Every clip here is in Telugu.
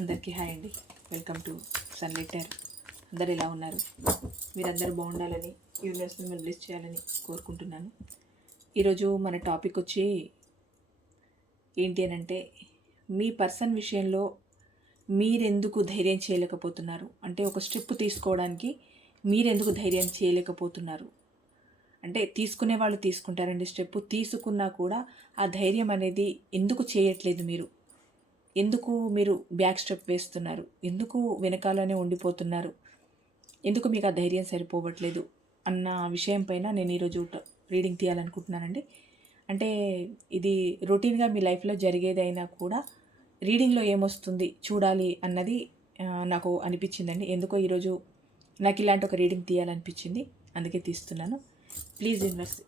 అందరికీ హాయ్ అండి. వెల్కమ్ టు సన్లెటర్. అందరు ఎలా ఉన్నారు? మీరందరూ బాగుండాలని, యూనివర్స్ మిమ్మల్ని బ్లెస్ చేయాలని కోరుకుంటున్నాను. ఈరోజు మన టాపిక్ వచ్చి ఏంటి అని అంటే, మీ పర్సన్ విషయంలో మీరెందుకు ధైర్యం చేయలేకపోతున్నారు, అంటే ఒక స్టెప్ తీసుకోవడానికి మీరెందుకు ధైర్యం చేయలేకపోతున్నారు. అంటే తీసుకునే వాళ్ళు తీసుకుంటారండి, స్టెప్ తీసుకున్నా కూడా ఆ ధైర్యం అనేది ఎందుకు చేయట్లేదు మీరు, ఎందుకు మీరు బ్యాక్ స్టెప్ వేస్తున్నారు, ఎందుకు వెనకాలనే ఉండిపోతున్నారు, ఎందుకు మీకు ఆ ధైర్యం సరిపోవట్లేదు అన్న విషయం పైన నేను ఈరోజు రీడింగ్ తీయాలనుకుంటున్నానండి. అంటే ఇది రొటీన్గా మీ లైఫ్లో జరిగేదైనా కూడా రీడింగ్లో ఏమొస్తుంది చూడాలి అన్నది నాకు అనిపించిందండి. ఎందుకో ఈరోజు నాకు ఇలాంటి ఒక రీడింగ్ తీయాలనిపించింది, అందుకే తీస్తున్నాను. ప్లీజ్ యూనివర్స్,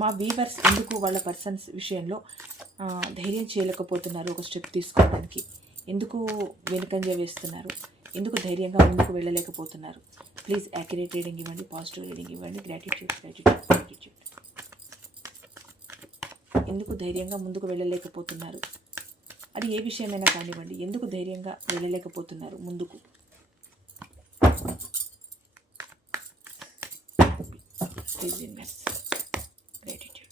మా వీవర్స్ ఎందుకు వాళ్ళ పర్సన్స్ విషయంలో ధైర్యం చేయలేకపోతున్నారు ఒక స్టెప్ తీసుకోవడానికి, ఎందుకు వెనుకంజ వేస్తున్నారు, ఎందుకు ధైర్యంగా ముందుకు వెళ్ళలేకపోతున్నారు. ప్లీజ్ యాక్యురేట్ రీడింగ్ ఇవ్వండి, పాజిటివ్ రీడింగ్ ఇవ్వండి. గ్రాటిట్యూడ్. ఎందుకు ధైర్యంగా ముందుకు వెళ్ళలేకపోతున్నారు, అది ఏ విషయమైనా కానివ్వండి, ఎందుకు ధైర్యంగా వెళ్ళలేకపోతున్నారు ముందుకు. Please invest. Gratitude.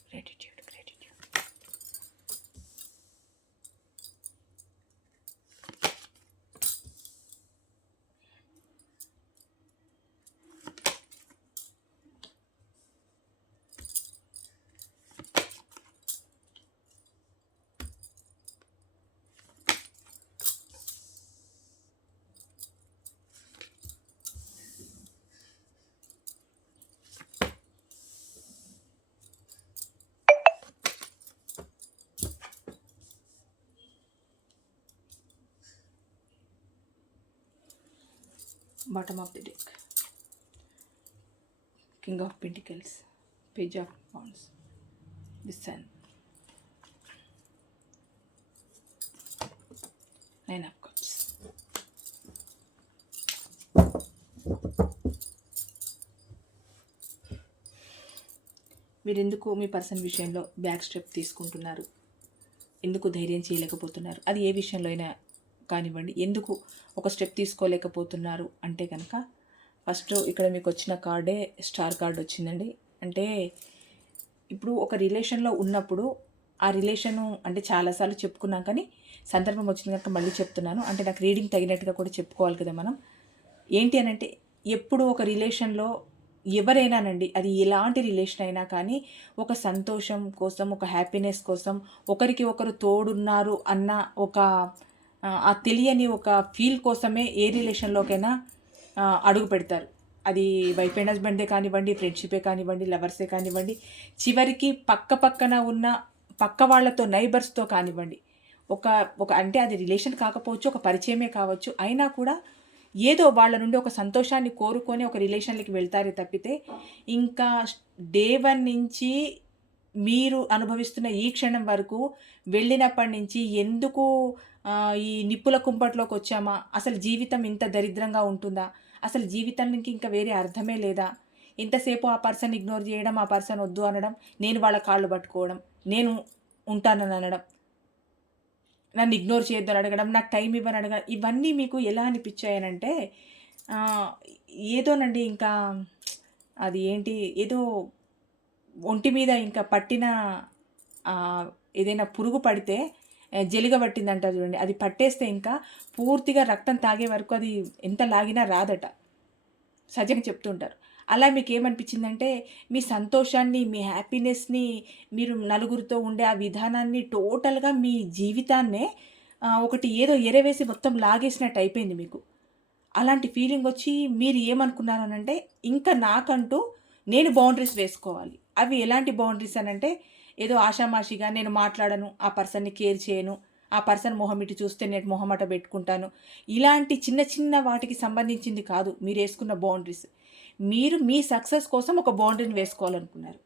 Bottom of the deck, King of Pentacles, Page of Wands, the Sun, Nine of Cups. మీరెందుకు మీ పర్సన్ విషయంలో బ్యాక్ స్టెప్ తీసుకుంటున్నారు, ఎందుకు ధైర్యం చేయలేకపోతున్నారు, అది ఏ విషయంలో అయినా కానివ్వండి, ఎందుకు ఒక స్టెప్ తీసుకోలేకపోతున్నారు అంటే కనుక, ఫస్ట్ ఇక్కడ మీకు వచ్చిన కార్డే స్టార్ కార్డ్ వచ్చిందండి. అంటే ఇప్పుడు ఒక రిలేషన్లో ఉన్నప్పుడు ఆ రిలేషను అంటే చాలాసార్లు చెప్పుకున్నాం, కానీ సందర్భం వచ్చింది కనుక మళ్ళీ చెప్తున్నాను. అంటే నాకు రీడింగ్ తగినట్టుగా కూడా చెప్పుకోవాలి కదా మనం. ఏంటి అని అంటే, ఎప్పుడు ఒక రిలేషన్లో ఎవరైనానండి, అది ఎలాంటి రిలేషన్ అయినా కానీ, ఒక సంతోషం కోసం, ఒక హ్యాపీనెస్ కోసం, ఒకరికి ఒకరు తోడున్నారు అన్న ఒక ఆ తెలియని ఒక ఫీల్ కోసమే ఏ రిలేషన్లోకైనా అడుగు పెడతారు. అది వైఫ్ అండ్ హస్బెండే కానివ్వండి, ఫ్రెండ్షిపే కానివ్వండి, లవర్సే కానివ్వండి, చివరికి పక్కన ఉన్న పక్క వాళ్ళతో, నైబర్స్తో కానివ్వండి, ఒక ఒక అంటే అది రిలేషన్ కాకపోవచ్చు, ఒక పరిచయమే కావచ్చు, అయినా కూడా ఏదో వాళ్ళ నుండి ఒక సంతోషాన్ని కోరుకొని ఒక రిలేషన్లకి వెళ్తారే తప్పితే, ఇంకా డే 1 నుంచి మీరు అనుభవిస్తున్న ఈ క్షణం వరకు వెళ్ళినప్పటి నుంచి ఎందుకు ఈ నిప్పుల కుంపట్లోకి వచ్చామా, అసలు జీవితం ఇంత దరిద్రంగా ఉంటుందా, అసలు జీవితానికి ఇంకా వేరే అర్థమే లేదా, ఇంతసేపు ఆ పర్సన్ ఇగ్నోర్ చేయడం, ఆ పర్సన్ వద్దు అనడం, నేను వాళ్ళ కాళ్ళు పట్టుకోవడం, నేను ఉంటానని అనడం, నన్ను ఇగ్నోర్ చేయొద్దని అడగడం, నాకు టైం ఇవ్వని అడగడం, ఇవన్నీ మీకు ఎలా అనిపించాయనంటే ఏదోనండి, ఇంకా అది ఏంటి, ఏదో ఒంటి మీద ఇంకా పట్టిన ఏదైనా పురుగు పడితే జలిగ పట్టిందంట చూడండి, అది పట్టేస్తే ఇంకా పూర్తిగా రక్తం తాగే వరకు అది ఎంత లాగినా రాదట, సహజంగా చెప్తుంటారు. అలా మీకు ఏమనిపించిందంటే, మీ సంతోషాన్ని, మీ హ్యాపీనెస్ని, మీరు నలుగురితో ఉండే ఆ విధానాన్ని, టోటల్గా మీ జీవితాన్నే ఒకటి ఏదో ఎరవేసి మొత్తం లాగేసినట్టు అయిపోయింది మీకు. అలాంటి ఫీలింగ్ వచ్చి మీరు ఏమనుకున్నారనంటే, ఇంకా నాకంటూ నేను బౌండరీస్ వేసుకోవాలి. అవి ఎలాంటి బౌండరీస్ అనంటే, ఏదో ఆషామాషిగా నేను మాట్లాడను, ఆ పర్సన్ని కేర్ చేయను, ఆ పర్సన్ మొహం ఇటు చూస్తే నేను మొహమట పెట్టుకుంటాను, ఇలాంటి చిన్న చిన్న వాటికి సంబంధించింది కాదు మీరు వేసుకున్న బౌండరీస్. మీరు మీ సక్సెస్ కోసం ఒక బౌండరీని వేసుకోవాలనుకున్నారు.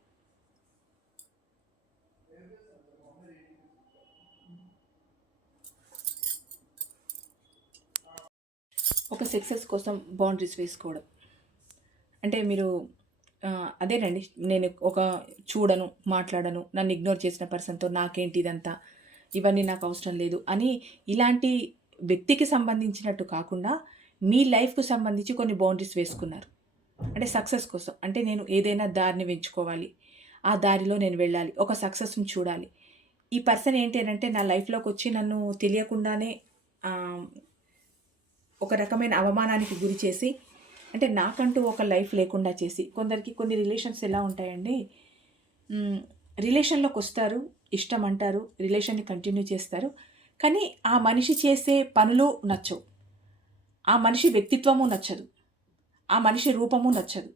ఒక సక్సెస్ కోసం బౌండరీస్ వేసుకోవడం అంటే మీరు అదేనండి, నేను ఒక చూడను, మాట్లాడను, నన్ను ఇగ్నోర్ చేసిన పర్సన్తో నాకేంటి ఇదంతా, ఇవన్నీ నాకు అవసరం లేదు అని ఇలాంటి వ్యక్తికి సంబంధించినట్టు కాకుండా మీ లైఫ్‌కు సంబంధించి కొన్ని బౌండరీస్ వేసుకున్నారు. అంటే సక్సెస్ కోసం. అంటే నేను ఏదైనా దారిని ఎంచుకోవాలి. ఆ దారిలో నేను వెళ్ళాలి. ఒక సక్సెస్‌ని చూడాలి. ఈ పర్సన్ ఏంటి అనంటే నా లైఫ్‌లోకొచ్చి నన్ను తెలియకుండానే ఆహ్, ఒక రకమైన అవమానానికి గురి చేసి, అంటే నాకంటూ ఒక లైఫ్ లేకుండా చేసి, కొందరికి కొన్ని రిలేషన్స్ ఎలా ఉంటాయండి, హ్మ్, రిలేషన్‌లోకొస్తారు, ఇష్టం అంటారు, రిలేషన్‌ని కంటిన్యూ చేస్తారు. కానీ ఆ మనిషి చేసే పనులు నచ్చవు. ఆ మనిషి వ్యక్తిత్వము నచ్చదు. ఆ మనిషి రూపము నచ్చదు.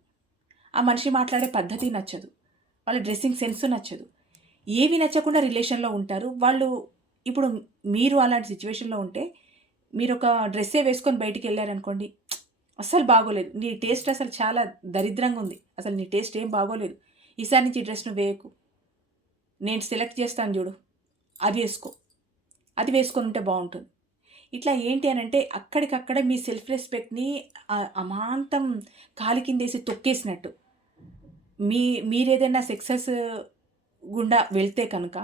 ఆ మనిషి మాట్లాడే పద్ధతి నచ్చదు. వాళ్ళ డ్రెస్సింగ్ సెన్సు నచ్చదు. ఏవి నచ్చకుండా రిలేషన్‌లో ఉంటారు. వాళ్ళు ఇప్పుడు మీరు అలాంటి సిట్యుయేషన్‌లో ఉంటే, మీరొక డ్రెస్సే వేసుకొని బయటికెళ్లారనుకోండి, అస్సలు బాగోలేదు. నీ టేస్ట్ అసలు చాలా దరిద్రంగుంది. అసలు నీ టేస్ట్ ఏం బాగోలేదు. ఈసారి నుంచి ఈ డ్రెస్ నువ్వు వేయకు. నేను సెలెక్ట్ చేస్తాను జూడు. అది ఏసుకో. అది వేసుకొనుంటే బావుంటుంది. ఇట్లా ఏంటి అనంటే అక్కడికక్కడే మీ సెల్ఫ్ రెస్పెక్ట్‌ని అమాంతం కాలి కిందేసి తొక్కేసినట్టు. మీ మీరేదైనా సక్సెస్ గుండా వెళ్తే కనుక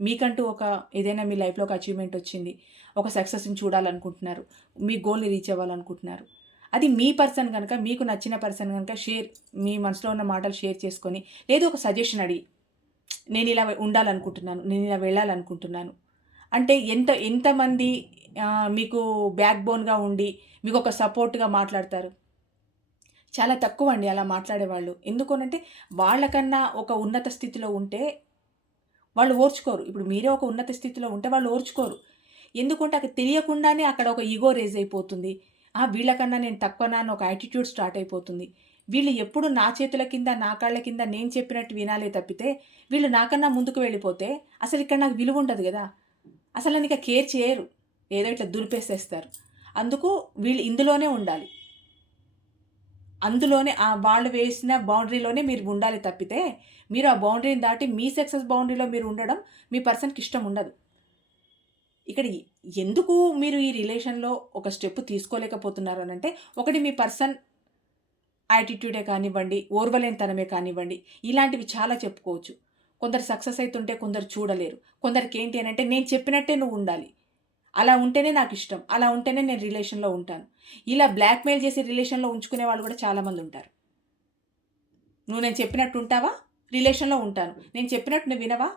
మీకంటూ ఒక ఏదైనా మీ లైఫ్‌లో ఒక అచీవ్‌మెంట్ వచ్చింది. ఒక సక్సెస్‌ని చూడాలనుకుంటున్నారు. మీ గోల్‌ని రీచ్ అవ్వాలనుకుంటున్నారు. అది మీ పర్సన్ గనక, మీకు నచ్చిన పర్సన్ గనక మీ మనసులో ఉన్న మాటలు షేర్ చేసుకొని, లేదు ఒక సజెషన్ అడిగి, నేనిలా ఉండాలనుకుంటున్నాను. నేనిలా వెళ్ళాలనుకుంటున్నాను. అంటే ఎంతమంది మీకు బ్యాక్ బోన్‌గా ఉండి, మీకొక సపోర్ట్‌గా మాట్లాడతారు? చాలా తక్కువండి అలా మాట్లాడేవాళ్ళు. ఎందుకనంటే వాళ్ళకన్నా ఒక ఉన్నత స్థితిలో ఉంటే వాళ్ళు ఓర్చుకోరు. ఇప్పుడు మీరే ఒక ఉన్నత స్థితిలో ఉంటే వాళ్ళు ఓర్చుకోరు. ఎందుకంటే అక్కడ తెలియకుండానే అక్కడ ఒక ఇగో రైజ్ అయిపోతుంది. వీళ్ళకన్నా నేను తక్కువనా అని ఒక యాటిట్యూడ్ స్టార్ట్ అయిపోతుంది. వీళ్ళు ఎప్పుడు నా చేతుల కింద, నా కాళ్ళ కింద నేను చెప్పినట్టు వినాలే తప్పితే, వీళ్ళు నాకన్నా ముందుకు వెళ్ళిపోతే అసలిక్కడ నాకు విలువుండదు గదా! అసలు నన్నిక కేర్ చేయరు. ఏదో ఇట్లా దులిపేసేస్తారు. అందుకు వీళ్ళు ఇందులోనే ఉండాలి. అందులోనే వాళ్ళు వేసిన బౌండరీలోనే మీరు ఉండాలి తప్పితే, మీరు ఆ బౌండరీని దాటి మీ సక్సెస్ బౌండరీలో మీరు ఉండడం మీ పర్సన్‌కి ఇష్టం ఉండదు. ఇక్కడ ఎందుకు మీరు ఈ రిలేషన్‌లో ఒక స్టెప్ తీసుకోలేకపోతున్నారు అనంటే, ఒకటి మీ పర్సన్ యాటిట్యూడే కానివ్వండి, ఓర్వలేనితనమే కానివ్వండి, ఇలాంటివి చాలా చెప్పుకోవచ్చు. కొందరు సక్సెస్ అయితుంటే కొందరు చూడలేరు. కొందరికేంటి అనంటే నేను చెప్పినట్టే నువ్వుండాలి. అలా ఉంటేనే నాకిష్టం. అలా ఉంటేనే నేను రిలేషన్‌లో ఉంటాను. ఇలా బ్లాక్‌మెయిల్ చేసి రిలేషన్‌లో ఉంచుకునే వాళ్ళు కూడా చాలామందుంటారు. నువ్వు నేను చెప్పినట్టు ఉంటావా? రిలేషన్‌లో ఉంటాను. నేను చెప్పినట్టు నువ్వు వినవా?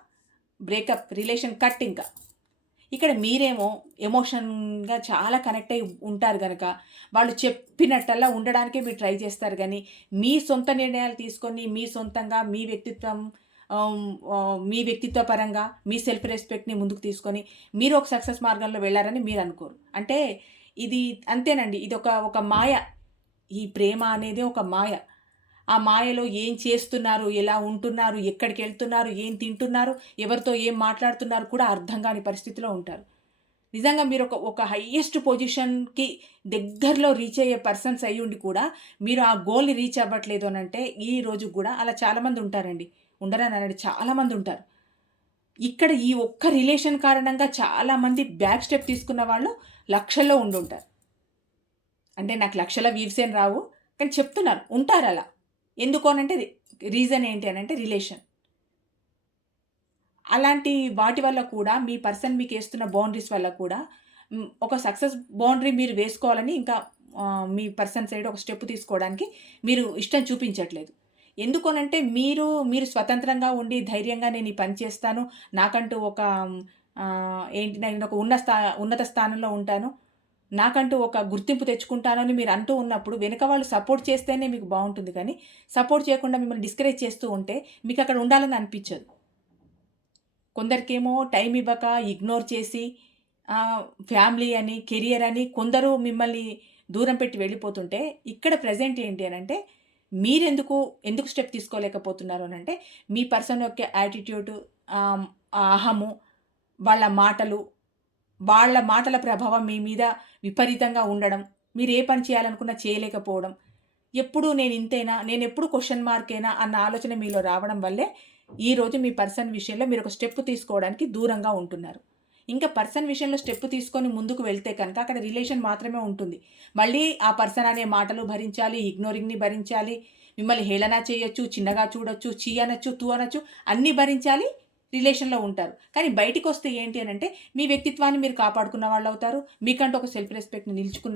బ్రేకప్. రిలేషన్ కట్ ఇంక. ఇక్కడ మీరేమో ఎమోషన్‌గా చాలా కనెక్ట్ అయ్యి ఉంటారు గనక, వాళ్ళు చెప్పినట్టల్లా ఉండడానికే మీరు ట్రై చేస్తారు గానీ, మీ సొంత నిర్ణయాలు తీసుకొని, మీ సొంతంగా మీ వ్యక్తిత్వం మీ వ్యక్తిత్వ పరంగా మీ సెల్ఫ్ రెస్పెక్ట్‌ని ముందుకు తీసుకొని, మీరు ఒక సక్సెస్ మార్గంలో వెళ్లారని మీరనుకోరు. అంటే ఇది అంతేనండి. ఇదొక మాయ. ఈ ప్రేమ అనేది ఒక మాయ. ఆ మాయలో ఏం చేస్తున్నారు, ఎలా ఉంటున్నారు, ఎక్కడికెళ్తున్నారు, ఏం తింటున్నారు, ఎవరితో ఏం మాట్లాడుతున్నారు కూడా అర్థం కాని పరిస్థితిలో ఉంటారు. నిజంగా మీరొక హైయెస్ట్ పొజిషన్‌కి దగ్గరలో రీచ్ అయ్యే పర్సన్స్ అయ్యుండి కూడా, మీరు ఆ గోల్‌ని రీచ్ అవ్వట్లేదు అనంటే, ఈ రోజుకి గూడా అలా చాలామంది ఉంటారండి. ఉండరననండి చాలామందుంటారు. ఇక్కడ ఈ ఒక్క రిలేషన్ కారణంగా చాలామంది బ్యాక్ స్టెప్ తీసుకున్న వాళ్ళు లక్షల్లో ఉండుంటారు. అంటే నాకు లక్షల వ్యూస్ ఏం రావు. కానీ చెప్తున్నాను ఉంటారలా. ఎందుకు అనంటే రీజన్ ఏంటి అనంటే రిలేషన్. అలాంటి వాటి వల్ల కూడా మీ పర్సన్ మీకేస్తున్న బౌండరీస్ వల్ల కూడా ఒక సక్సెస్ బౌండరీ మీరు వేసుకోవాలని ఇంకా మీ పర్సన్ సైడ్ ఒక స్టెప్ తీసుకోవడానికి మీరు ఇష్టం చూపించట్లేదు. ఎందుకనంటే మీరు స్వతంత్రంగా ఉండి ధైర్యంగా నేను ఈ పని చేస్తాను. నాకంటూ ఒక ఏంటి నేనొక ఉన్నత స్థానంలో ఉంటాను. నాకంటూ ఒక గుర్తింపు తెచ్చుకుంటానని మీరు అంటూ ఉన్నప్పుడు వెనక వాళ్ళు సపోర్ట్ చేస్తేనే మీకు బావుంటుంది కానీ, సపోర్ట్ చేయకుండా మిమ్మల్ని డిస్కరేజ్ చేస్తూ ఉంటే మీకక్కడ ఉండాలని అనిపించదు. కొందరికేమో టైం ఇవ్వక ఇగ్నోర్ చేసి ఫ్యామిలీ అని, కెరియర్ అని కొందరు మిమ్మల్ని దూరం పెట్టి వెళ్ళిపోతుంటే, ఇక్కడ ప్రెజెంట్ ఏంటి అనంటే, ఎందుకు స్టెప్ తీసుకోలేకపోతున్నారు అనంటే, మీ పర్సన్ యొక్క యాటిట్యూడ్, అహము, వాళ్ళ మాటలు, వాళ్ళ మాటల ప్రభావం మీ మీద విపరీతంగా ఉండడం, మీరు ఏ పని చేయాలనుకున్నా చేయలేకపోవడం, ఎప్పుడు నేను ఇంతేనా? నేనెప్పుడు క్వెషన్ మార్కేనా? అన్న ఆలోచన మీలో రావడం వల్లే ఈరోజు మీ పర్సన్ విషయంలో మీరొక స్టెప్ తీసుకోవడానికి దూరంగా ఉంటున్నారు. ఇంకా పర్సన్ విషయంలో స్టెప్ తీసుకొని ముందుకు వెళ్తే కనుక అక్కడ రిలేషన్ మాత్రమే ఉంటుంది. మళ్ళీ ఆ పర్సన్ అనే మాటలు భరించాలి, ఇగ్నోరింగ్‌ని భరించాలి, మిమ్మల్ని హేళన చేయొచ్చు, చిన్నగా చూడొచ్చు, ఛీ అనొచ్చు, తు అనొచ్చు అన్నీ భరించాలి. రిలేషన్లో ఉంటారు. కానీ బయటికి వస్తే ఏంటి అని అంటే మీ వ్యక్తిత్వాన్ని మీరు కాపాడుకున్న వాళ్ళు అవుతారు. మీకంటూ ఒక సెల్ఫ్ రెస్పెక్ట్‌ని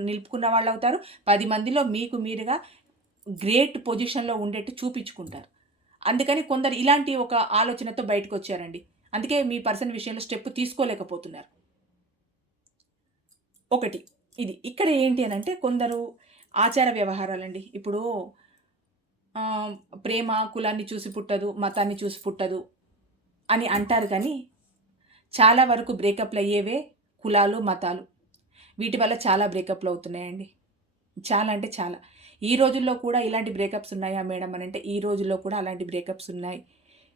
నిలుపుకున్న వాళ్ళు అవుతారు. 10 మందిలో మీకు మీరుగా గ్రేట్ పొజిషన్‌లో ఉండేట్టు చూపించుకుంటారు. అందుకని కొందరు ఇలాంటి ఒక ఆలోచనతో బయటకొచ్చారండి. అందుకే మీ పర్సన్ విషయంలో స్టెప్ తీసుకోలేకపోతున్నారు. ఒకటి ఇది. ఇక్కడ ఏంటి అనంటే కొందరు ఆచార వ్యవహారాలండి. ఇప్పుడు ఆహ్, ప్రేమ కులాన్ని చూసి పుట్టదు, మతాన్ని చూసి పుట్టదు అని అంటారు కానీ, చాలా వరకు బ్రేకప్‌లయ్యేవే కులాలు, మతాలు. వీటి వల్ల చాలా బ్రేకప్‌లవుతున్నాయండి. చాలా అంటే చాలా. ఈ రోజుల్లో కూడా ఇలాంటి బ్రేకప్స్ ఉన్నాయా మేడం అనంటే, ఈ రోజుల్లో కూడా అలాంటి బ్రేకప్స్ ఉన్నాయి.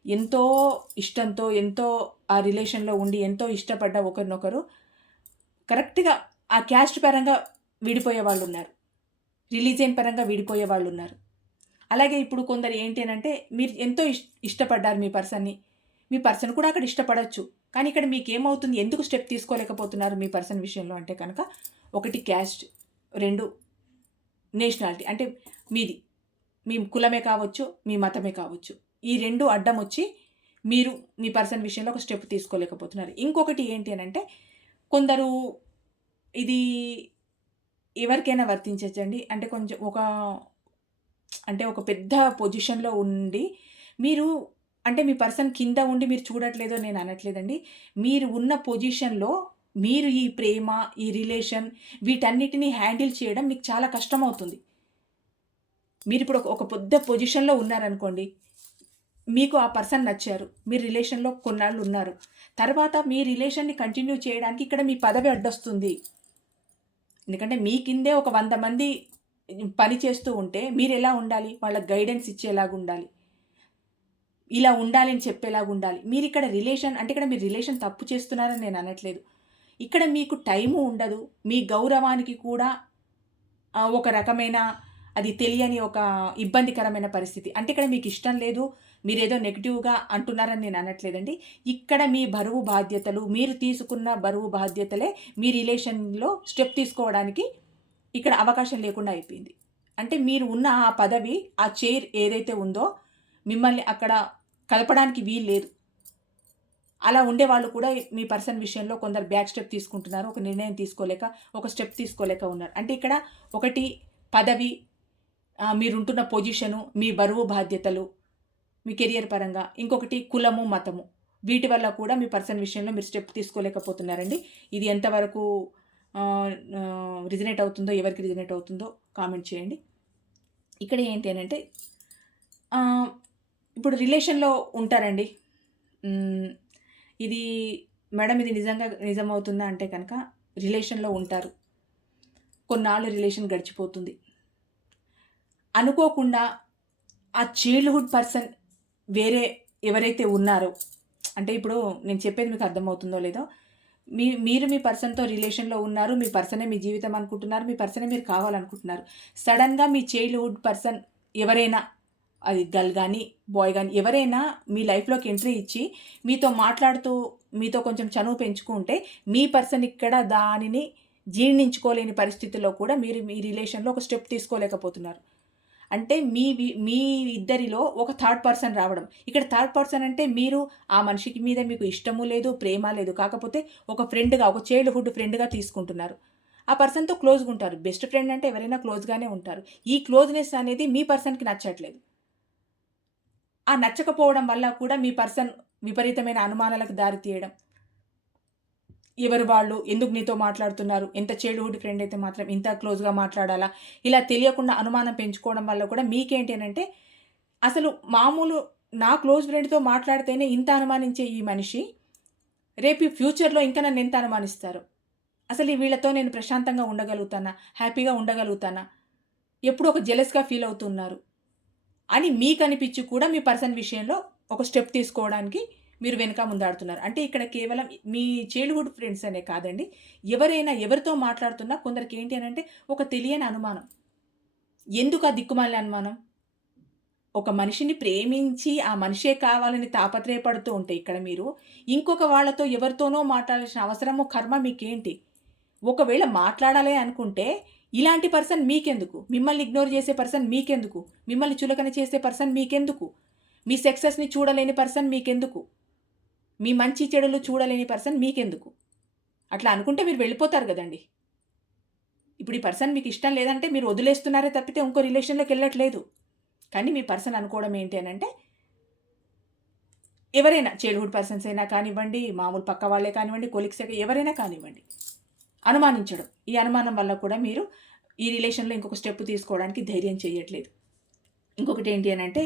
ఎంతో ఇష్టంతో, ఎంతో ఆ రిలేషన్‌లో ఉండి, ఎంతో ఇష్టపడ్డ ఒకరినొకరు కరెక్ట్‌గా ఆ క్యాస్ట్ పరంగా విడిపోయే వాళ్ళున్నారు. రిలీజియన్ పరంగా విడిపోయే వాళ్ళున్నారు. అలాగే ఇప్పుడు కొందరు ఏంటి అనంటే, మీరు ఎంతో ఇష్టపడ్డారు మీ పర్సన్‌ని. మీ పర్సన్ కూడా అక్కడ ఇష్టపడొచ్చు. కానీ ఇక్కడ మీకేమవుతుంది? ఎందుకు స్టెప్ తీసుకోలేకపోతున్నారు మీ పర్సన్ విషయంలో అంటే కనుక, ఒకటి క్యాస్ట్, 2 నేషనాలిటీ అంటే మీది. మీ కులమే కావచ్చు, మీ మతమే కావచ్చు. ఈ 2 అడ్డమొచ్చి మీరు మీ పర్సన్ విషయంలో ఒక స్టెప్ తీసుకోలేకపోతున్నారు. ఇంకొకటి ఏంటి అనంటే, కొందరు ఇది ఎవరికైనా వర్తించొచ్చండి. అంటే కొంచెం ఒక పెద్ద పొజిషన్‌లో ఉండి, మీరు అంటే మీ పర్సన్ కింద ఉండి మీరు చూడట్లేదో నేను అనట్లేదండి. మీరు ఉన్న పొజిషన్‌లో మీరు ఈ ప్రేమ, ఈ రిలేషన్ వీటన్నిటిని హ్యాండిల్ చేయడం మీకు చాలా కష్టమవుతుంది. మీరిప్పుడు ఒక పెద్ద పొజిషన్‌లో ఉన్నారనుకోండి. మీకు ఆ పర్సన్ నచ్చారు. మీరు రిలేషన్‌లో కొన్నాళ్ళు ఉన్నారు. తర్వాత మీ రిలేషన్‌ని కంటిన్యూ చేయడానికి ఇక్కడ మీ పదవి అడ్డొస్తుంది. ఎందుకంటే మీ కిందే ఒక 100 మంది పని చేస్తూ ఉంటే మీరెలా ఉండాలి? వాళ్ళకి గైడెన్స్ ఇచ్చేలాగుండాలి. ఇలా ఉండాలి అని చెప్పేలాగుండాలి. మీరిక్కడ రిలేషన్ అంటే ఇక్కడ మీరు రిలేషన్ తప్పు చేస్తున్నారని నేను అనట్లేదు. ఇక్కడ మీకు టైము ఉండదు. మీ గౌరవానికి కూడా ఒక రకమైన అది తెలియని ఒక ఇబ్బందికరమైన పరిస్థితి. అంటే ఇక్కడ మీకిష్టం లేదు. మీరేదో నెగెటివ్‌గా అంటున్నారని నేను అనట్లేదండి. ఇక్కడ మీ బరువు బాధ్యతలు, మీరు తీసుకున్న బరువు బాధ్యతలే మీ రిలేషన్‌లో స్టెప్ తీసుకోవడానికి ఇక్కడ అవకాశం లేకుండా అయిపోయింది. అంటే మీరు ఉన్న ఆ పదవి, ఆ చైర్ ఏదైతే ఉందో మిమ్మల్ని అక్కడ కదపడానికి వీల్లేదు. అలా ఉండేవాళ్ళు కూడా మీ పర్సన్ విషయంలో కొందరు బ్యాక్ స్టెప్ తీసుకుంటున్నారు. ఒక నిర్ణయం తీసుకోలేక, ఒక స్టెప్ తీసుకోలేక ఉన్నారు. అంటే ఇక్కడ ఒకటి పదవి, మీరుంటున్న పొజిషను, మీ బరువు బాధ్యతలు, మీ కెరియర్ పరంగా. ఇంకొకటి కులము, మతము. వీటి వల్ల కూడా మీ పర్సన్ విషయంలో మీరు స్టెప్ తీసుకోలేకపోతున్నారండి. ఇది ఎంతవరకు రిజనేట్ అవుతుందో, ఎవరికి రిజనేట్ అవుతుందో కామెంట్ చేయండి. ఇక్కడ ఏంటి అనంటే ఇప్పుడు రిలేషన్‌లో ఉంటారండి. ఇది మేడం ఇది నిజంగా నిజమవుతుందా అంటే కనుక రిలేషన్‌లో ఉంటారు. కొన్నాళ్ళు రిలేషన్ గడిచిపోతుంది. అనుకోకుండా ఆ చైల్డ్‌హుడ్ పర్సన్ వేరే ఎవరైతే ఉన్నారో అంటే ఇప్పుడు నేను చెప్పేది మీకు అర్థమవుతుందో లేదో, మీరు మీ పర్సన్‌తో రిలేషన్‌లో ఉన్నారు. మీ పర్సనే మీ జీవితం అనుకుంటున్నారు. మీ పర్సనే మీరు కావాలనుకుంటున్నారు. సడెన్‌గా మీ చైల్డ్‌హుడ్ పర్సన్ ఎవరైనా అది గర్ల్ గానీ, బాయ్ గానీ ఎవరైనా మీ లైఫ్‌లోకి ఎంట్రీ ఇచ్చి మీతో మాట్లాడుతూ మీతో కొంచెం చనువు పెంచుకుంటే మీ పర్సన్ ఇక్కడ దానిని జీర్ణించుకోలేని పరిస్థితిలో కూడా మీరు మీ రిలేషన్‌లో ఒక స్టెప్ తీసుకోలేకపోతున్నారు. అంటే మీ ఇద్దరిలో ఒక థర్డ్ పర్సన్ రావడం. ఇక్కడ థర్డ్ పర్సన్ అంటే మీరు ఆ మనిషికి మీద మీకు ఇష్టము లేదు, ప్రేమ లేదు. కాకపోతే ఒక ఫ్రెండ్‌గా, ఒక చైల్డ్‌హుడ్ ఫ్రెండ్‌గా తీసుకుంటున్నారు. ఆ పర్సన్‌తో క్లోజ్‌గా ఉంటారు. బెస్ట్ ఫ్రెండ్ అంటే ఎవరైనా క్లోజ్‌గానే ఉంటారు. ఈ క్లోజ్‌నెస్ అనేది మీ పర్సన్‌కి నచ్చట్లేదు. ఆ నచ్చకపోవడం వల్ల కూడా మీ పర్సన్ విపరీతమైన అనుమానాలకు దారి తీయడం. ఎవరు వాళ్ళు? ఎందుకు నీతో మాట్లాడుతున్నారు? ఎంత చైల్డ్‌హుడ్ ఫ్రెండ్ అయితే మాత్రం ఇంత క్లోజ్‌గా మాట్లాడాలా? ఇలా తెలియకుండా అనుమానం పెంచుకోవడం వల్ల కూడా మీకేంటి అనంటే, అసలు మామూలు నా క్లోజ్ ఫ్రెండ్‌తో మాట్లాడితేనే ఇంత అనుమానించే ఈ మనిషి, రేపు ఫ్యూచర్‌లో ఇంకా నన్నెంత అనుమానిస్తారో. అసలు వీళ్ళతో నేను ప్రశాంతంగా ఉండగలుగుతానా? హ్యాపీగా ఉండగలుగుతానా? ఎప్పుడూ ఒక జెలస్‌గా ఫీల్ అవుతున్నారు. అని మీకనిపిచ్చి కూడా మీ పర్సన్ విషయంలో ఒక స్టెప్ తీసుకోవడానికి మీరు వెనక ముందాడుతున్నారు. అంటే ఇక్కడ కేవలం మీ చైల్డ్‌హుడ్ ఫ్రెండ్స్ అనే కాదండి. ఎవరైనా ఎవరితో మాట్లాడుతున్నా కొందరికేంటి అనంటే ఒక తెలియని అనుమానం. ఎందుకు ఆ దిక్కుమాలిన అనుమానం? ఒక మనిషిని ప్రేమించి ఆ మనిషే కావాలని తాపత్రయపడుతూ ఉంటే ఇక్కడ మీరు, ఇంకొక వాళ్ళతో ఎవరితోనో మాట్లాడాల్సిన అవసరము, కర్మ మీకేంటి? ఒకవేళ మాట్లాడాలి అనుకుంటే, ఇలాంటి పర్సన్ మీకెందుకు? మిమ్మల్ని ఇగ్నోర్ చేసే పర్సన్ మీకెందుకు? మిమ్మల్ని చులకన చేసే పర్సన్ మీకెందుకు? మీ సక్సెస్‌ని చూడలేని పర్సన్ మీకెందుకు? మీ మంచి చెడులు చూడలేని పర్సన్ మీకెందుకు? అట్లా అనుకుంటే మీరు వెళ్ళిపోతారు గదండీ! ఇప్పుడు ఈ పర్సన్ మీకు ఇష్టం లేదంటే మీరు వదిలేస్తున్నారే తప్పితే ఇంకో రిలేషన్‌లోకెళ్ళట్లేదు. కానీ మీ పర్సన్ అనుకోవడం ఏంటి అనంటే, ఎవరైనా చైల్డ్‌హుడ్ పర్సన్స్ అయినా కానివ్వండి, మామూలు పక్క వాళ్ళే కానివ్వండి, కొలీగ్సే ఎవరైనా కానివ్వండి. అనుమానించడం. ఈ అనుమానం వల్ల కూడా మీరు ఈ రిలేషన్‌లో ఇంకొక స్టెప్ తీసుకోవడానికి ధైర్యం చేయట్లేదు. ఇంకొకటేంటి అనంటే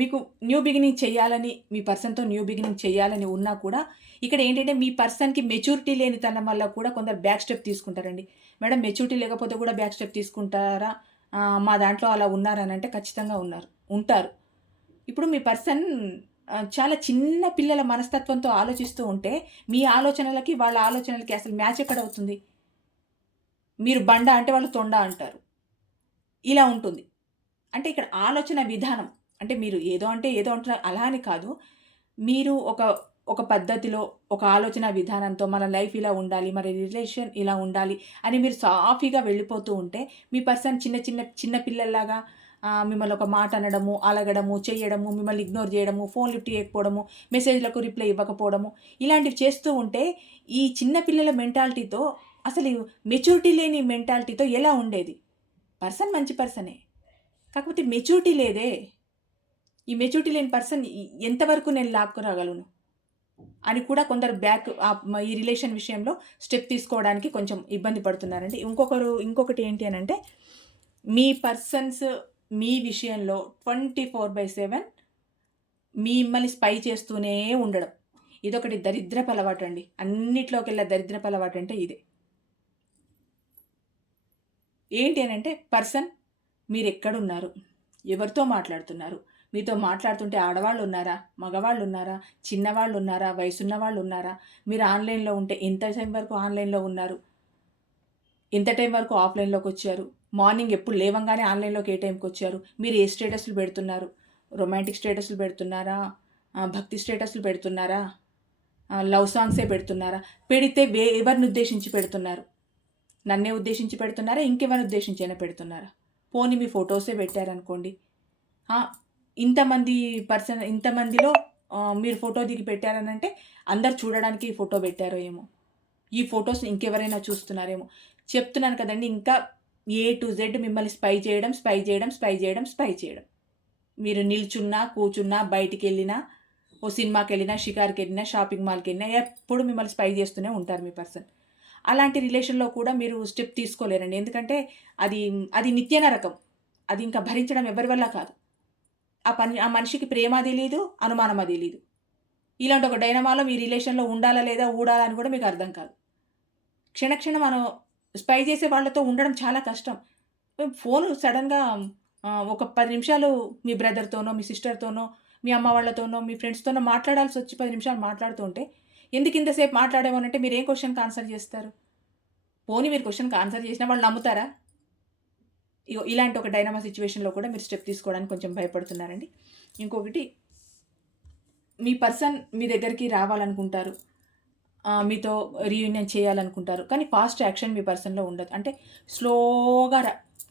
మీకు న్యూ బిగినింగ్ చేయాలని మీ పర్సన్‌తో న్యూ బిగినింగ్ చేయాలని ఉన్నా కూడా ఇక్కడ ఏంటంటే మీ పర్సన్‌కి మెచ్యూరిటీ లేనితనం వల్ల కూడా కొందరు బ్యాక్ స్టెప్ తీసుకుంటారండి. మేడం మెచ్యూరిటీ లేకపోతే కూడా బ్యాక్ స్టెప్ తీసుకుంటారా? మా దాంట్లో అలా ఉన్నారనంటే ఖచ్చితంగా ఉంటారు. ఇప్పుడు మీ పర్సన్ చాలా చిన్న పిల్లల మనస్తత్వంతో ఆలోచిస్తూ ఉంటే మీ ఆలోచనలకి, వాళ్ళ ఆలోచనలకి అసలు మ్యాచ్ ఎక్కడవుతుంది? మీరు బండ అంటే వాళ్ళు తొండ అంటారు. ఇలా ఉంటుంది. అంటే ఇక్కడ ఆలోచన విధానం. అంటే మీరు ఏదో అంటే ఏదో అంటున్నారు అలా అని కాదు. మీరు ఒక పద్ధతిలో, ఒక ఆలోచన విధానంతో మన లైఫ్ ఇలా ఉండాలి, మన రిలేషన్ ఇలా ఉండాలి అని మీరు సాఫీగా వెళ్ళిపోతూ ఉంటే, మీ పర్సన్ చిన్న పిల్లల్లాగా మిమ్మల్ని ఒక మాట అనడము, అలగడము, చెయ్యడము, మిమ్మల్ని ఇగ్నోర్ చేయడము, ఫోన్ లిఫ్ట్ చేయకపోవడము, మెసేజ్‌లకు రిప్లై ఇవ్వకపోవడము, ఇలాంటివి చేస్తూ ఉంటే, ఈ చిన్న పిల్లల మెంటాలిటీతో అసలు మెచ్యూరిటీ లేని మెంటాలిటీతో ఎలా ఉండేది? పర్సన్ మంచి పర్సనే. కాకపోతే మెచ్యూరిటీ లేదే. ఈ మెచ్యూరిటీ లేని పర్సన్ ఎంతవరకు నేను లాక్కురాగలను అని కూడా కొందరు ఈ రిలేషన్ విషయంలో స్టెప్ తీసుకోవడానికి కొంచెం ఇబ్బంది పడుతున్నారండి. ఇంకొకటి ఏంటి అనంటే మీ పర్సన్స్ మీ విషయంలో 24/7 మిమ్మల్ని స్పై చేస్తూనే ఉండడం. ఇదొకటి దరిద్రపు అలవాటండి. అన్నిట్లోకెల్లా దరిద్రపు అలవాటంటే ఇదే. ఏంటి అనంటే పర్సన్ మీరెక్కడున్నారు? ఎవరితో మాట్లాడుతున్నారు? మీతో మాట్లాడుతుంటే ఆడవాళ్ళున్నారా? మగవాళ్ళున్నారా? చిన్నవాళ్ళున్నారా? వయసున్న వాళ్ళున్నారా? మీరు ఆన్‌లైన్‌లో ఉంటే ఎంత టైం వరకు ఆన్‌లైన్‌లో ఉన్నారు? ఎంత టైం వరకు ఆఫ్‌లైన్‌లోకొచ్చారు? మార్నింగ్ ఎప్పుడు లేవంగానే ఆన్‌లైన్‌లోకి ఏ టైంకొచ్చారు? మీరు ఏ స్టేటస్‌లు పెడుతున్నారు? రొమాంటిక్ స్టేటస్‌లు పెడుతున్నారా? భక్తి స్టేటస్‌లు పెడుతున్నారా? లవ్ సాంగ్సే పెడుతున్నారా? పెడితే ఎవరిని ఉద్దేశించి పెడుతున్నారు? నన్నే ఉద్దేశించి పెడుతున్నారా? ఇంకెవరిని ఉద్దేశించైనా పెడుతున్నారా? పోనీ మీ ఫోటోసే పెట్టారనుకోండి. ఇంతమందిలో మీరు ఫోటో దిగి పెట్టారనంటే అందరు చూడడానికి ఈ ఫోటో పెట్టారో ఏమో! ఈ ఫోటోస్‌ని ఇంకెవరైనా చూస్తున్నారేమో! చెప్తున్నాను కదండీ! ఇంకా ఏ టు జెడ్ మిమ్మల్ని స్పై చేయడం, స్పై చేయడం, స్పై చేయడం, స్పై చేయడం. మీరు నిల్చున్నా, కూర్చున్నా, బయటికెళ్ళినా, ఓ సినిమాకెళ్ళినా, షికారుకెళ్ళినా, షాపింగ్ మాల్‌కెళ్ళినా ఎప్పుడు మిమ్మల్ని స్పై చేస్తూనే ఉంటారు మీ పర్సన్. అలాంటి రిలేషన్‌లో కూడా మీరు స్టెప్ తీసుకోలేరండి. ఎందుకంటే అది అది నిత్య నరకం. అది ఇంకా భరించడం ఎవరి వల్ల కాదు. ఆ మనిషికి ప్రేమ తెలీదు, అనుమానమా తెలీదు. ఇలాంటి ఒక డైనమాలో మీ రిలేషన్‌లో ఉండాలా లేదా, ఊడాలా అని కూడా మీకు అర్థం కాదు. క్షణక్షణం మనం స్పై చేసే వాళ్ళతో ఉండడం చాలా కష్టం. ఫోను సడెన్‌గా ఒక 10 నిమిషాలు మీ బ్రదర్‌తోనో, మీ సిస్టర్‌తోనో, మీ అమ్మ వాళ్ళతోనో, మీ ఫ్రెండ్స్‌తోనో మాట్లాడాల్సొచ్చి 10 నిమిషాలు మాట్లాడుతూ ఉంటే, ఎందుకు ఇంతసేపు మాట్లాడావు అనంటే మీరేం క్వెషన్‌కి ఆన్సర్ చేస్తారు? పోనీ మీరు క్వెషన్‌కి ఆన్సర్ చేసినా వాళ్ళు నమ్ముతారా? ఇగో ఇలాంటి ఒక డైనమా సిట్యుయేషన్‌లో కూడా మీరు స్టెప్ తీసుకోవడానికి కొంచెం భయపడుతున్నారండి. ఇంకొకటి మీ పర్సన్ మీ దగ్గరికి రావాలనుకుంటారు. మీతో రీయూనియన్ చేయాలనుకుంటారు. కానీ ఫాస్ట్ యాక్షన్ మీ పర్సన్‌లో ఉండదు. అంటే స్లోగా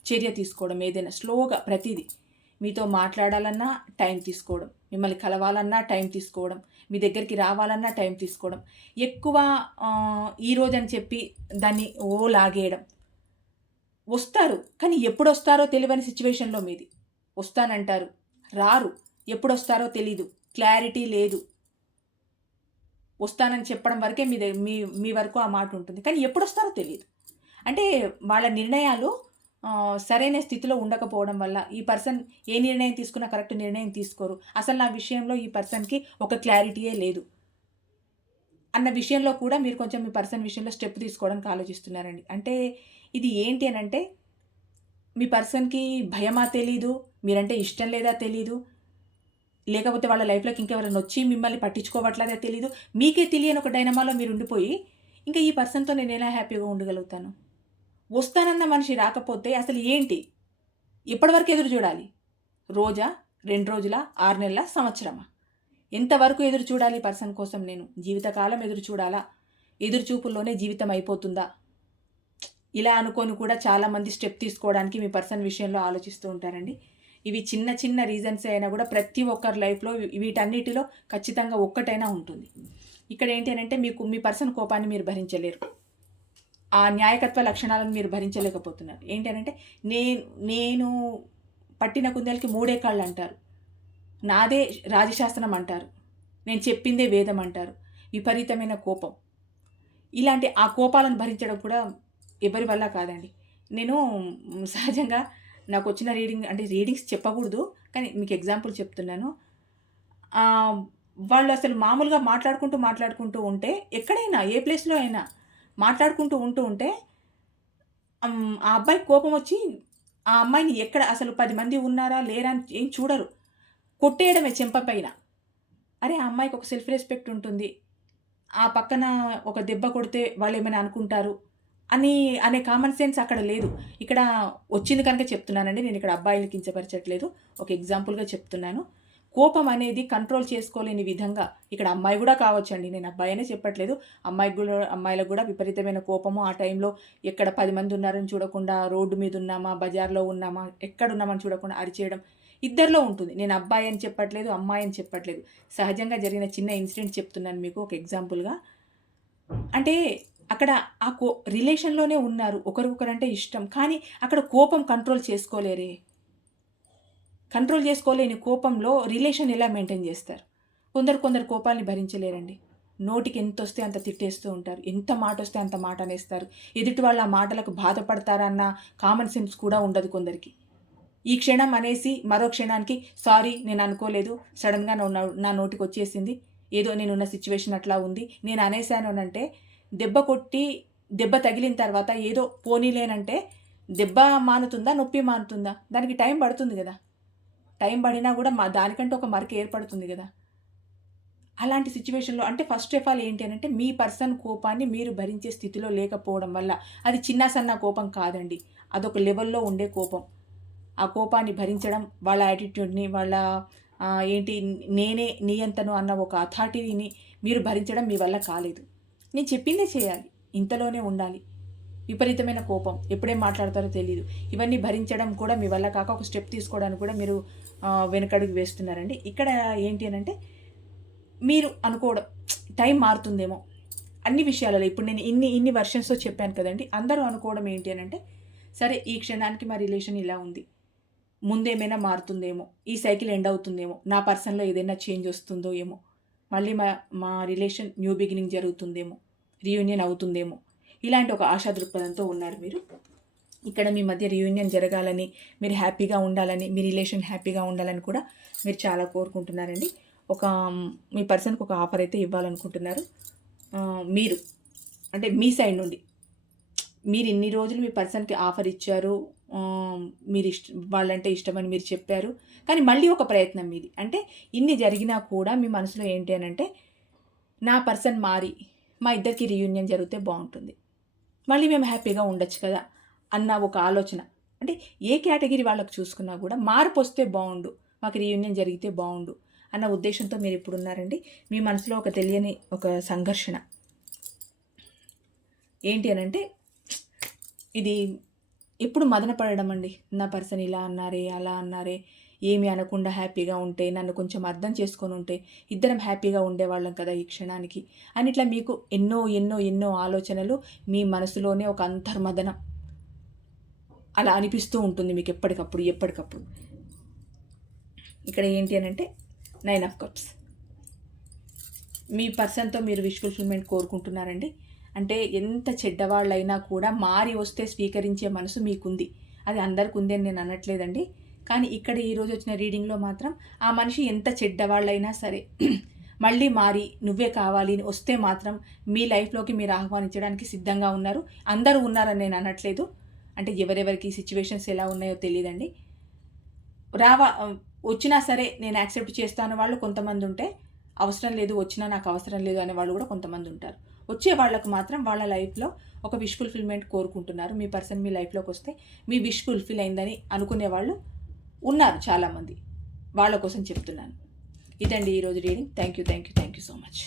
చర్య తీసుకోవడం ఏదైనా స్లోగా ప్రతీదీ. మీతో మాట్లాడాలన్నా టైం తీసుకోవడం, మిమ్మల్ని కలవాలన్నా టైం తీసుకోవడం, మీ దగ్గరికి రావాలన్నా టైం తీసుకోవడం. ఎక్కువ ఈరోజని చెప్పి దాన్ని లాగేయడం. వస్తారు. కానీ ఎప్పుడొస్తారో తెలియని సిట్యుయేషన్‌లో మీది. వస్తానంటారు. రారు. ఎప్పుడొస్తారో తెలీదు. క్లారిటీ లేదు. వస్తానని చెప్పడం వరకే మీ మీ వరకు ఆ మాట ఉంటుంది. కానీ ఎప్పుడొస్తారో తెలీదు. అంటే వాళ్ళ నిర్ణయాలు సరైన స్థితిలో ఉండకపోవడం వల్ల ఈ పర్సన్ ఏ నిర్ణయం తీసుకున్నా కరెక్ట్ నిర్ణయం తీసుకోరు. అసలు నా విషయంలో ఈ పర్సన్‌కి ఒక క్లారిటీయే లేదు. అన్న విషయంలో కూడా మీరు కొంచెం మీ పర్సన్ విషయంలో స్టెప్ తీసుకోవడానికి ఆలోచిస్తున్నారండి. అంటే ఇది ఏంటి అనంటే మీ పర్సన్‌కి భయమా తెలీదు. మీరంటే ఇష్టం లేదా తెలీదు. లేకపోతే వాళ్ళ లైఫ్‌లోకి ఇంకెవరైనా వచ్చి మిమ్మల్ని పట్టించుకోవట్లేదో తెలీదు. మీకే తెలియని ఒక డైనమాలో మీరుండిపోయి, ఇంకా ఈ పర్సన్‌తో నేనెలా హ్యాపీగా ఉండగలుగుతాను? వస్తానన్న మనిషి రాకపోతే అసలు ఏంటి? ఎప్పటి వరకు ఎదురు చూడాలి? రోజా? 2 రోజులా? 6 నెలలా? సంవత్సరమా? ఎంతవరకు ఎదురు చూడాలి ఈ పర్సన్ కోసం నేను? జీవితకాలం ఎదురు చూడాలా? ఎదురు చూపుల్లోనే జీవితం అయిపోతుందా? ఇలా అనుకోని కూడా చాలామంది స్టెప్ తీసుకోవడానికి మీ పర్సన్ విషయంలో ఆలోచిస్తూ ఉంటారండి. ఇవి చిన్న చిన్న రీజన్స్ అయినా కూడా ప్రతి ఒక్కరి లైఫ్లో వీటన్నిటిలో ఖచ్చితంగా ఒక్కటైనా ఉంటుంది. ఇక్కడ ఏంటి అని అంటే మీ పర్సన్ కోపాన్ని మీరు భరించలేరు, ఆ న్యాయకత్వ లక్షణాలను మీరు భరించలేకపోతున్నారు. ఏంటి అని అంటే నేను పట్టిన కుందేలకి మూడే కాళ్ళు అంటారు, నాదే రాజశాస్త్రం అంటారు, నేను చెప్పిందే వేదం అంటారు. విపరీతమైన కోపం, ఇలాంటి ఆ కోపాలను భరించడం కూడా ఎవరి వల్ల కాదండి. నేను సహజంగా నాకు వచ్చిన రీడింగ్స్ చెప్పకూడదు, కానీ మీకు ఎగ్జాంపుల్ చెప్తున్నాను. వాళ్ళు అసలు మామూలుగా మాట్లాడుకుంటూ ఉంటే ఎక్కడైనా ఏ ప్లేస్లో అయినా మాట్లాడుకుంటూ ఉంటే ఆ అబ్బాయికి కోపం వచ్చి ఆ అమ్మాయిని ఎక్కడ అసలు 10 మంది ఉన్నారా లేరా అని ఏం చూడరు, కొట్టేయడమే చెంప పైన. అరే ఆ అమ్మాయికి ఒక సెల్ఫ్ రెస్పెక్ట్ ఉంటుంది, ఆ పక్కన ఒక దెబ్బ కొడితే వాళ్ళు ఏమైనా అనుకుంటారు అనే కామన్ సెన్స్ అక్కడ లేదు. ఇక్కడ వచ్చింది కనుక చెప్తున్నానండి, నేను ఇక్కడ అబ్బాయిలు కించపరచట్లేదు, ఒక ఎగ్జాంపుల్గా చెప్తున్నాను. కోపం అనేది కంట్రోల్ చేసుకోలేని విధంగా, ఇక్కడ అమ్మాయి కూడా కావచ్చండి, నేను అబ్బాయి అనే చెప్పట్లేదు, అమ్మాయిలకు కూడా విపరీతమైన కోపము ఆ టైంలో ఎక్కడ 10 మంది ఉన్నారని చూడకుండా, రోడ్డు మీద ఉన్నామా బజార్లో ఉన్నామా ఎక్కడున్నామని చూడకుండా అరిచేయడం ఇద్దరిలో ఉంటుంది. నేను అబ్బాయి అని చెప్పట్లేదు, అమ్మాయి అని చెప్పట్లేదు, సహజంగా జరిగిన చిన్న ఇన్సిడెంట్ చెప్తున్నాను మీకు ఒక ఎగ్జాంపుల్గా. అంటే అక్కడ ఆ రిలేషన్లోనే ఉన్నారు, ఒకరికొకరంటే ఇష్టం, కానీ అక్కడ కోపం కంట్రోల్ చేసుకోలేరే. కంట్రోల్ చేసుకోలేని కోపంలో రిలేషన్ ఎలా మెయింటైన్ చేస్తారు? కొందరు కోపాన్ని భరించలేరండి, నోటికి ఎంత వస్తే అంత తిట్టేస్తూ ఉంటారు, ఎంత మాట వస్తే అంత మాట అనేస్తారు, ఎదుటి వాళ్ళ ఆ మాటలకు బాధపడతారన్న కామన్ సెన్స్ కూడా ఉండదు కొందరికి. ఈ క్షణం అనేసి మరో క్షణానికి సారీ నేను అనుకోలేదు, సడన్గా నా నోటికి వచ్చేసింది, ఏదో నేనున్న సిచ్యువేషన్ అట్లా ఉంది, నేను అనేసాను అంటే, దెబ్బ తగిలిన తర్వాత ఏదో పోనీలేనంటే దెబ్బ మానుతుందా, నొప్పి మానుతుందా? దానికి టైం పడుతుంది కదా, టైం పడినా కూడా దానికంటే ఒక మరక ఏర్పడుతుంది కదా. అలాంటి సిచ్యువేషన్లో అంటే ఫస్ట్ ఆఫ్ ఆల్ ఏంటి అని అంటే, మీ పర్సన్ కోపాన్ని మీరు భరించే స్థితిలో లేకపోవడం వల్ల, అది చిన్న సన్న కోపం కాదండి, అదొక లెవెల్లో ఉండే కోపం. ఆ కోపాన్ని భరించడం, వాళ్ళ యాటిట్యూడ్ని, వాళ్ళ నేనే నియంతను అన్న ఒక అథారిటీని మీరు భరించడం మీ వల్ల కాలేదు. నేను చెప్పిందే చేయాలి, ఇంతలోనే ఉండాలి, విపరీతమైన కోపం, ఎప్పుడేం మాట్లాడతారో తెలియదు, ఇవన్నీ భరించడం కూడా మీ వల్ల కాక ఒక స్టెప్ తీసుకోవడానికి కూడా మీరు వెనకడుగు వేస్తున్నారండి. ఇక్కడ ఏంటి అని అంటే, మీరు అనుకోవడం టైం మారుతుందేమో అన్ని విషయాలలో. ఇప్పుడు నేను ఇన్ని వర్షన్స్తో చెప్పాను కదండి, అందరూ అనుకోవడం ఏంటి అని అంటే, సరే ఈ క్షణానికి మా రిలేషన్ ఇలా ఉంది, ముందేమైనా మారుతుందేమో, ఈ సైకిల్ ఎండ్ అవుతుందేమో, నా పర్సన్లో ఏదైనా చేంజ్ వస్తుందో ఏమో, మళ్ళీ మా రిలేషన్ న్యూ బిగినింగ్ జరుగుతుందేమో, రీయూనియన్ అవుతుందేమో, ఇలాంటి ఒక ఆశా దృక్పథంతో ఉన్నారు మీరు. ఇక్కడ మీ మధ్య రీయూనియన్ జరగాలని, మీరు హ్యాపీగా ఉండాలని, మీ రిలేషన్ హ్యాపీగా ఉండాలని కూడా మీరు చాలా కోరుకుంటున్నారండి. మీ పర్సన్కి ఒక ఆఫర్ అయితే ఇవ్వాలనుకుంటున్నారు మీరు, అంటే మీ సైడ్ నుండి. మీరు ఇన్ని రోజులు మీ పర్సన్కి ఆఫర్ ఇచ్చారు, మీరు వాళ్ళంటే ఇష్టమని మీరు చెప్పారు, కానీ మళ్ళీ ఒక ప్రయత్నం మీది. అంటే ఇన్ని జరిగినా కూడా మీ మనసులో ఏంటి అని అంటే, నా పర్సన్ మారి మా ఇద్దరికి రీయూనియన్ జరిగితే బాగుంటుంది, మళ్ళీ మేము హ్యాపీగా ఉండొచ్చు కదా అన్న ఒక ఆలోచన. అంటే ఏ కేటగిరీ వాళ్ళకు చూసుకున్నా కూడా మార్పు వస్తే బాగుండు, మాకు రీయూనియన్ జరిగితే బాగుండు అన్న ఉద్దేశంతో మీరు ఇప్పుడు ఉన్నారండి. మీ మనసులో ఒక తెలియని ఒక సంఘర్షణ ఏంటి అని అంటే, ఇది ఎప్పుడు మదన పడడం అండి. నా పర్సన్ ఇలా అన్నారే, అలా అన్నారే, ఏమి అనకుండా హ్యాపీగా ఉంటే, నన్ను కొంచెం అర్థం చేసుకొని ఉంటే ఇద్దరం హ్యాపీగా ఉండేవాళ్ళం కదా ఈ క్షణానికి అని, ఇట్లా మీకు ఎన్నో ఎన్నో ఎన్నో ఆలోచనలు మీ మనసులోనే ఒక అంతర్మదనం అలా అనిపిస్తూ ఉంటుంది మీకు ఎప్పటికప్పుడు. ఇక్కడ ఏంటి అని అంటే 9 of Cups. మీ పర్సన్తో మీరు విష్ ఫుల్ఫిల్మెంట్ కోరుకుంటున్నారండి. అంటే ఎంత చెడ్డవాళ్ళైనా కూడా మారి వస్తే స్వీకరించే మనసు మీకుంది, అది అందరికి ఉంది అని నేను అనట్లేదండి. కానీ ఇక్కడ ఈరోజు వచ్చిన రీడింగ్లో మాత్రం ఆ మనిషి ఎంత చెడ్డవాళ్ళైనా సరే మళ్ళీ మారి నువ్వే కావాలి అని వస్తే మాత్రం మీ లైఫ్లోకి మీరు ఆహ్వానించడానికి సిద్ధంగా ఉన్నారు. అందరూ ఉన్నారని నేను అనట్లేదు, అంటే ఎవరెవరికి సిచ్యువేషన్స్ ఎలా ఉన్నాయో తెలియదండి. వచ్చినా సరే నేను యాక్సెప్ట్ చేస్తాను వాళ్ళు కొంతమంది ఉంటే, అవసరం లేదు వచ్చినా నాకు అవసరం లేదు అనే వాళ్ళు కూడా కొంతమంది ఉంటారు. వచ్చే వాళ్ళకు మాత్రం వాళ్ళ లైఫ్లో ఒక విష్ ఫుల్ఫిల్మెంట్ కోరుకుంటున్నారు. మీ పర్సన్ మీ లైఫ్లోకి వస్తే మీ విష్ ఫుల్ఫిల్ అయిందని అనుకునే వాళ్ళు ఉన్నారు చాలామంది, వాళ్ళ కోసం చెప్తున్నాను. ఇదండి ఈరోజు reading. Thank you so much.